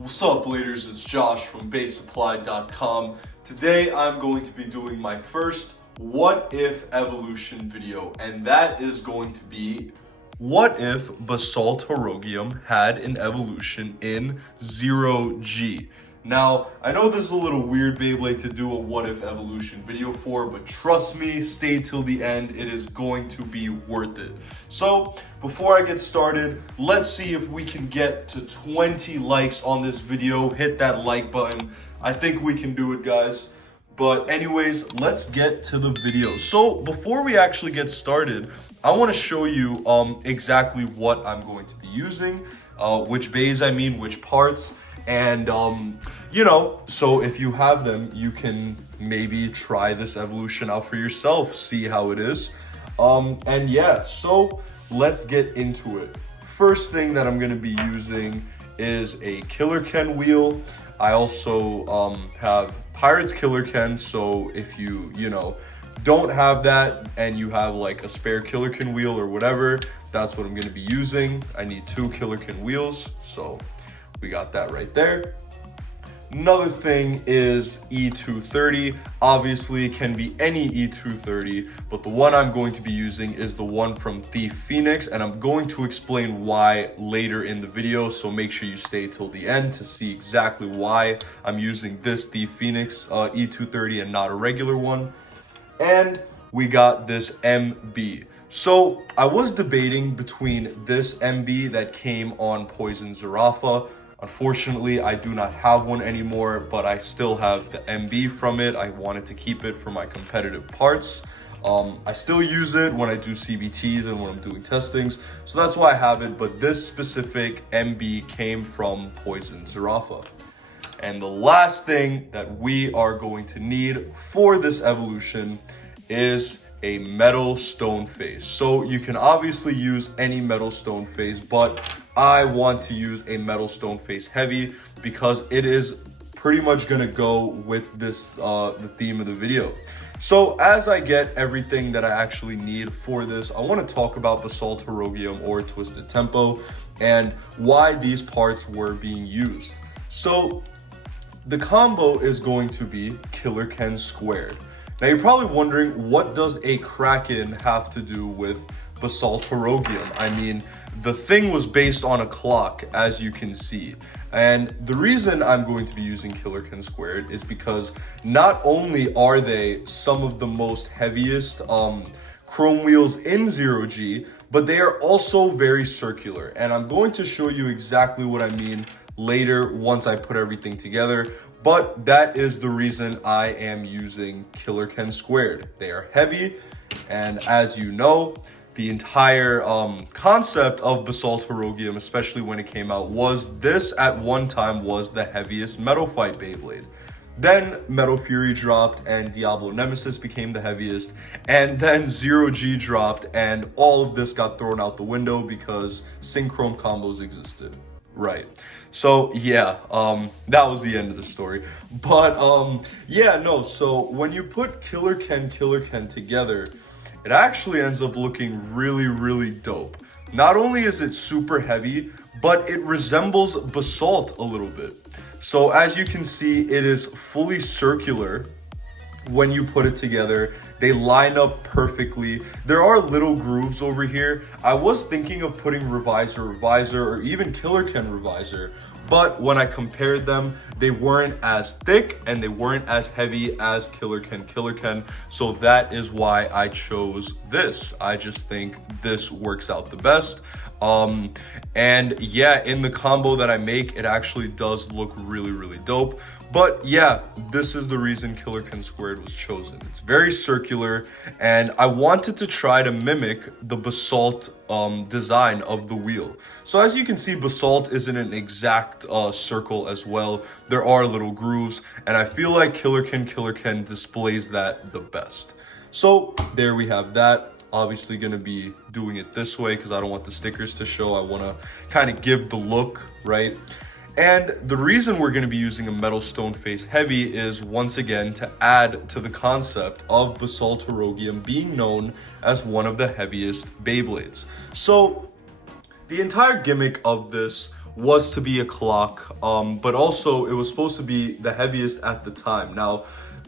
What's up, Bladers? It's Josh from basesupply.com. Today I'm going to be doing my first What If Evolution video, and that is going to be what if Basalt Horogium had an evolution in 0G? Now, I know this is a little weird Beyblade to do a what if evolution video for, but trust me, stay till the end, it is going to be worth it. So, before I get started, let's see if we can get to 20 likes on this video. Hit that like button. I think we can do it, guys. But anyways, let's get to the video. So, before we actually get started, I want to show you exactly what I'm going to be using, which bays I mean, which parts. And, so if you have them, you can maybe try this evolution out for yourself, see how it is. And yeah, so let's get into it. First thing that I'm going to be using is a Killer Ken wheel. I also have Pirates Killer Ken, so if you don't have that and you have like a spare Killer Ken wheel or whatever, that's what I'm going to be using. I need 2 Killer Ken wheels, so we got that right there. Another thing is E230. Obviously, it can be any E230, but the one I'm going to be using is the one from Thief Phoenix, and I'm going to explain why later in the video, so make sure you stay till the end to see exactly why I'm using this Thief Phoenix E230 and not a regular one. And we got this MB. So I was debating between this MB that came on Poison Zarafa. Unfortunately, I do not have one anymore, but I still have the MB from it. I wanted to keep it for my competitive parts. I still use it when I do CBTs and when I'm doing testings, so that's why I have it, but this specific MB came from Poison Zarafa. And the last thing that we are going to need for this evolution is a metal stone face. So you can obviously use any metal stone face, but I want to use a metal stone face heavy because it is pretty much gonna go with this the theme of the video. So as I get everything that I actually need for this, I want to talk about Basalt Horogium or Twisted Tempo and why these parts were being used. So the combo is going to be Killer Ken squared. Now you're probably wondering, what does a Kraken have to do with Basalt Horogium? I mean, the thing was based on a clock, as you can see. And the reason I'm going to be using Killer Ken squared is because not only are they some of the most heaviest chrome wheels in 0G, but they are also very circular. And I'm going to show you exactly what I mean later once I put everything together. But that is the reason I am using Killer Ken squared. They are heavy, and as you know, the entire concept of Basalt Horogium, especially when it came out, was this at one time was the heaviest Metal Fight Beyblade. Then Metal Fury dropped and Diablo Nemesis became the heaviest, and then 0G dropped and all of this got thrown out the window because Synchrome combos existed. Right. So yeah, that was the end of the story. But so when you put Killer Ken together, it actually ends up looking really, really dope. Not only is it super heavy, but it resembles Basalt a little bit. So as you can see, it is fully circular. When you put it together, they line up perfectly. There are little grooves over here. I was thinking of putting Revisor, or even Killer Ken Revisor, but when I compared them, they weren't as thick and they weren't as heavy as Killer Ken. So that is why I chose this. I just think this works out the best. And yeah, in the combo that I make, it actually does look really, really dope. But yeah, this is the reason Killer Ken squared was chosen. It's very circular, and I wanted to try to mimic the Basalt design of the wheel. So as you can see, Basalt isn't an exact circle as well. There are little grooves, and I feel like Killer Ken displays that the best. So there we have that. Obviously gonna be doing it this way because I don't want the stickers to show. I want to kind of give the look, right? And the reason we're going to be using a metal stone face heavy is, once again, to add to the concept of Basalt Horogium being known as one of the heaviest Beyblades. So the entire gimmick of this was to be a clock, but also it was supposed to be the heaviest at the time. Now,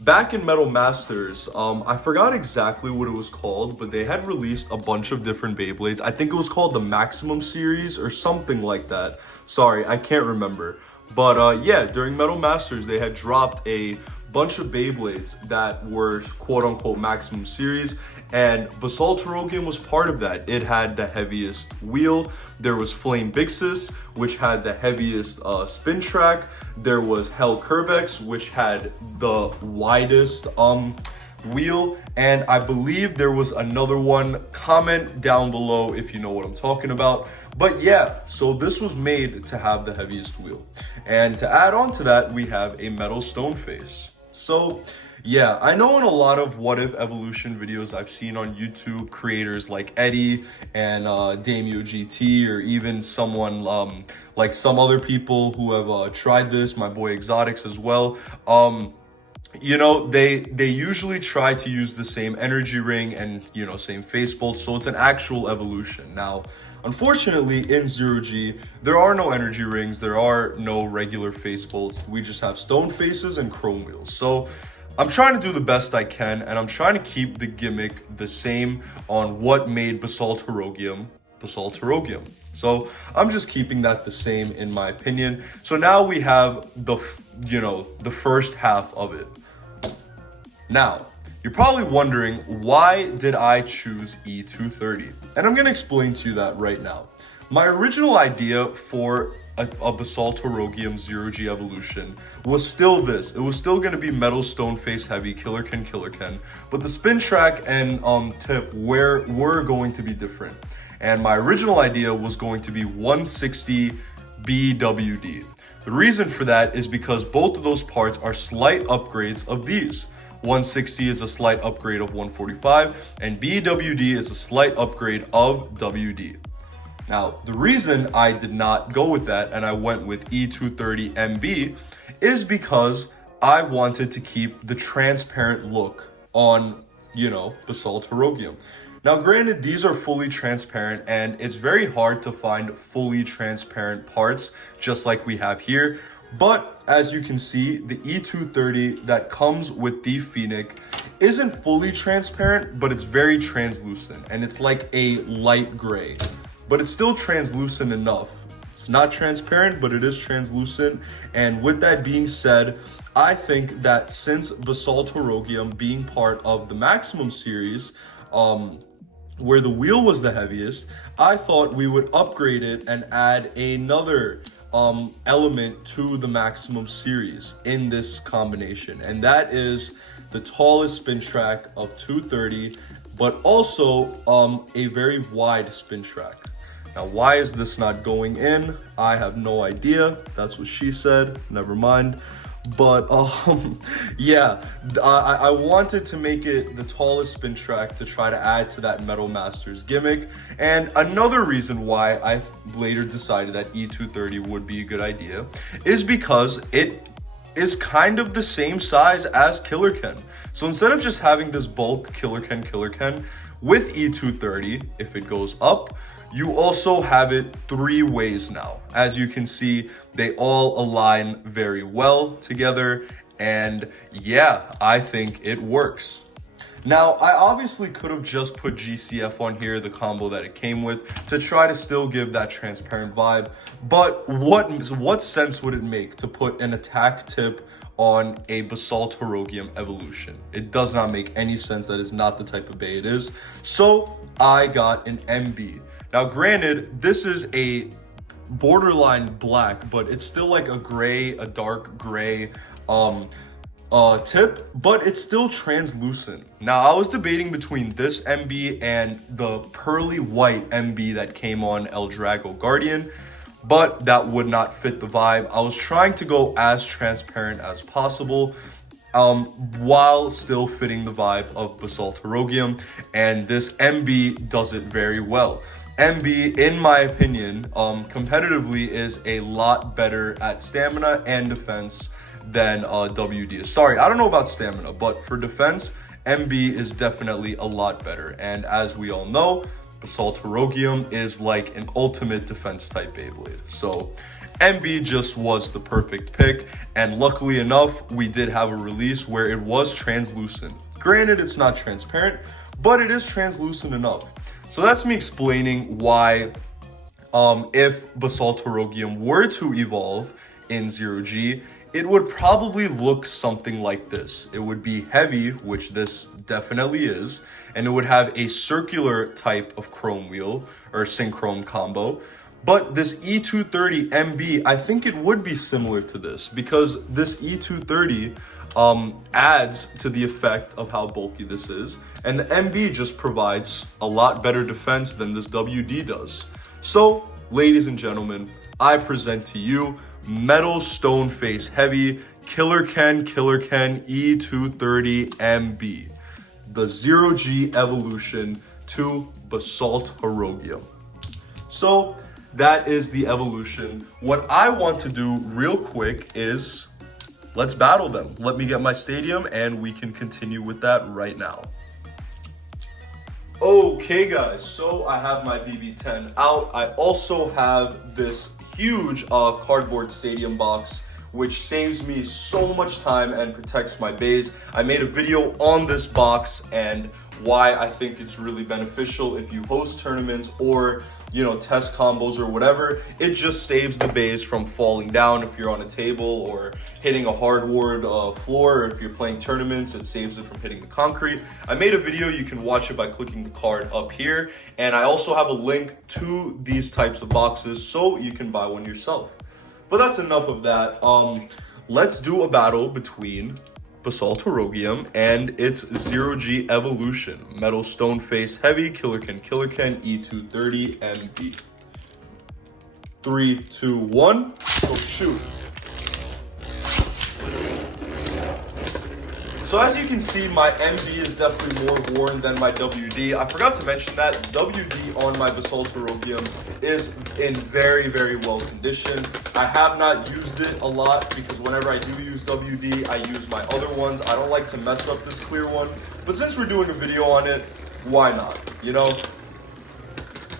back in Metal Masters, I forgot exactly what it was called, but they had released a bunch of different Beyblades. I think it was called the Maximum series or something like that. Sorry, I can't remember. But yeah, during Metal Masters, they had dropped a bunch of Beyblades that were quote-unquote Maximum series, and Basalt Horogium was part of that. It had the heaviest wheel. There was Flame Bixis, which had the heaviest spin track. There was Hell Curbex, which had the widest wheel, and I believe there was another one. Comment down below if you know what I'm talking about. But yeah, so this was made to have the heaviest wheel. And to add on to that, we have a metal stone face. So yeah, I know in a lot of What If Evolution videos I've seen on YouTube, creators like Eddie and Damio GT, or even someone like some other people who have tried this, my boy Exotics as well. You know, they usually try to use the same energy ring and, you know, same face bolt, so it's an actual evolution. Now, unfortunately, in Zero G, there are no energy rings, there are no regular face bolts. We just have stone faces and chrome wheels. So I'm trying to do the best I can, and I'm trying to keep the gimmick the same on what made Basalt Horogium Basalt Horogium. So I'm just keeping that the same in my opinion. So now we have the first half of it. Now, you're probably wondering, why did I choose E230? And I'm gonna explain to you that right now. My original idea for a Basalt Horogium Zero G evolution was still this. It was still gonna be metal stone face heavy, Killer Ken, but the spin track and tip were going to be different. And my original idea was going to be 160 BWD. The reason for that is because both of those parts are slight upgrades of these. 160 is a slight upgrade of 145, and BWD is a slight upgrade of WD. Now, the reason I did not go with that and I went with E230 MB is because I wanted to keep the transparent look on, Basalt Horogium. Now, granted, these are fully transparent, and it's very hard to find fully transparent parts just like we have here. But as you can see, the E230 that comes with the Phoenix isn't fully transparent, but it's very translucent, and it's like a light gray, but it's still translucent enough. It's not transparent, but it is translucent. And with that being said, I think that since Basalt Horogium being part of the Maximum series, where the wheel was the heaviest, I thought we would upgrade it and add another element to the Maximum series in this combination, and that is the tallest spin track of 230, but also a very wide spin track. Now, why is this not going in? I have no idea. That's what she said. Never mind. But yeah, I wanted to make it the tallest spin track to try to add to that Metal Masters gimmick. And another reason why I later decided that E230 would be a good idea is because it is kind of the same size as Killer Ken. So instead of just having this bulk Killer Ken, with E230, if it goes up, you also have it 3 ways now. As you can see, they all align very well together, and yeah, I think it works. Now, I obviously could have just put GCF on here, the combo that it came with, to try to still give that transparent vibe, but what sense would it make to put an attack tip on a Basalt Horogium evolution? It does not make any sense. That is not the type of bay it is. So I got an MB. Now, granted, this is a borderline black, but it's still like a dark gray tip, but it's still translucent. Now, I was debating between this MB and the pearly white MB that came on El Drago Guardian, but that would not fit the vibe. I was trying to go as transparent as possible, while still fitting the vibe of Basalt Horogium, and this MB does it very well. MB, in my opinion, competitively is a lot better at stamina and defense than WD is. Sorry, I don't know about stamina, but for defense, MB is definitely a lot better. And as we all know, Basalt Horogium is like an ultimate defense type Beyblade. So MB just was the perfect pick, and luckily enough, we did have a release where it was translucent. Granted, it's not transparent, but it is translucent enough. So that's me explaining why if Basalt Horogium were to evolve in 0G, it would probably look something like this. It would be heavy, which this definitely is, and it would have a circular type of chrome wheel or synchrome combo. But this E230 MB, I think it would be similar to this, because this E230 adds to the effect of how bulky this is, and the MB just provides a lot better defense than this WD does. So, ladies and gentlemen, I present to you Metal Stone Face Heavy Killer Ken E230 MB, the 0G evolution to Basalt Horogium. So that is the evolution. What I want to do real quick is let's battle them. Let me get my stadium and we can continue with that right now. Okay guys, so I have my BB10 out. I also have this huge cardboard stadium box, which saves me so much time and protects my bays. I made a video on this box and why I think it's really beneficial if you host tournaments or test combos or whatever. It just saves the bays from falling down if you're on a table or hitting a hardwood floor, or if you're playing tournaments, it saves it from hitting the concrete. I made a video, you can watch it by clicking the card up here, and I also have a link to these types of boxes so you can buy one yourself. But that's enough of that. Let's do a battle between Basalt Horogium and its 0G evolution, Metal Stone Face Heavy Killer Ken E230 MB. 3, 2, 1, go shoot. So as you can see, my MB is definitely more worn than my WD. I forgot to mention that WD on my Basalt Horogium is in very, very well condition. I have not used it a lot because whenever I do use WD, I use my other ones. I don't like to mess up this clear one, but since we're doing a video on it, why not,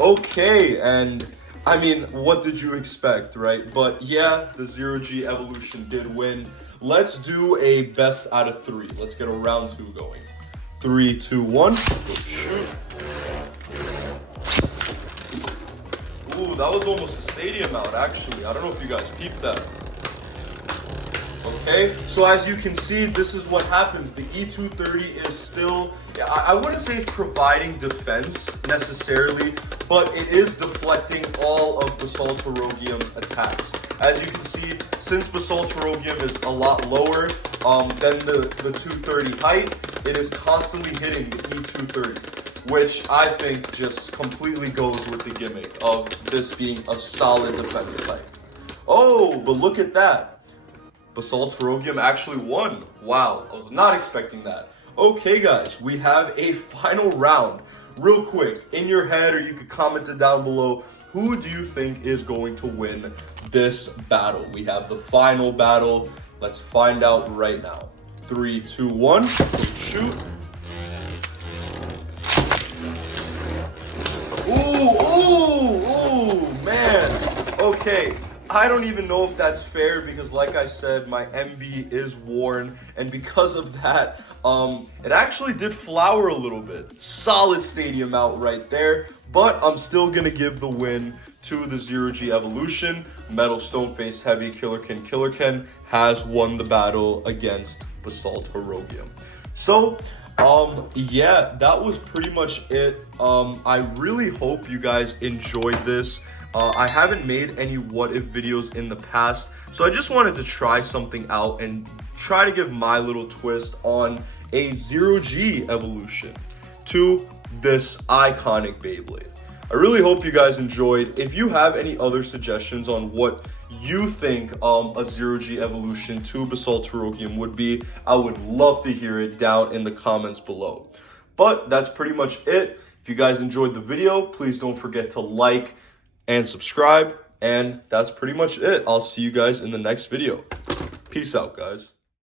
Okay, and I mean, what did you expect, right? But yeah, the 0G evolution did win. Let's do a best out of 3. Let's get a round 2 going. 3, 2, 1. Ooh, that was almost a stadium out, actually. I don't know if you guys peeped that. Okay, so as you can see, this is what happens. The E230 is still, I wouldn't say it's providing defense necessarily, but it is deflecting all of Basalt Horogium's attacks. As you can see, since Basalt Horogium is a lot lower than the 230 height, it is constantly hitting the E230, which I think just completely goes with the gimmick of this being a solid defense type. Oh, but look at that. Basalt Horogium actually won. Wow, I was not expecting that. Okay guys, we have a final round. Real quick, in your head, or you could comment it down below, who do you think is going to win this battle? We have the final battle. Let's find out right now. 3, 2, 1, shoot. Ooh, man. Okay. I don't even know if that's fair because like I said, my MB is worn, and because of that, it actually did flower a little bit. Solid stadium out right there, but I'm still gonna give the win to the 0G evolution. Metal Stone Face Heavy Killer Ken has won the battle against Basalt Horogium. So, yeah, that was pretty much it. I really hope you guys enjoyed this. I haven't made any what if videos in the past, so I just wanted to try something out and try to give my little twist on a 0G evolution to this iconic Beyblade. I really hope you guys enjoyed. If you have any other suggestions on what you think a 0G evolution to Basalt Horogium would be, I would love to hear it down in the comments below. But that's pretty much it. If you guys enjoyed the video, please don't forget to like and subscribe, and that's pretty much it. I'll see you guys in the next video. Peace out, guys.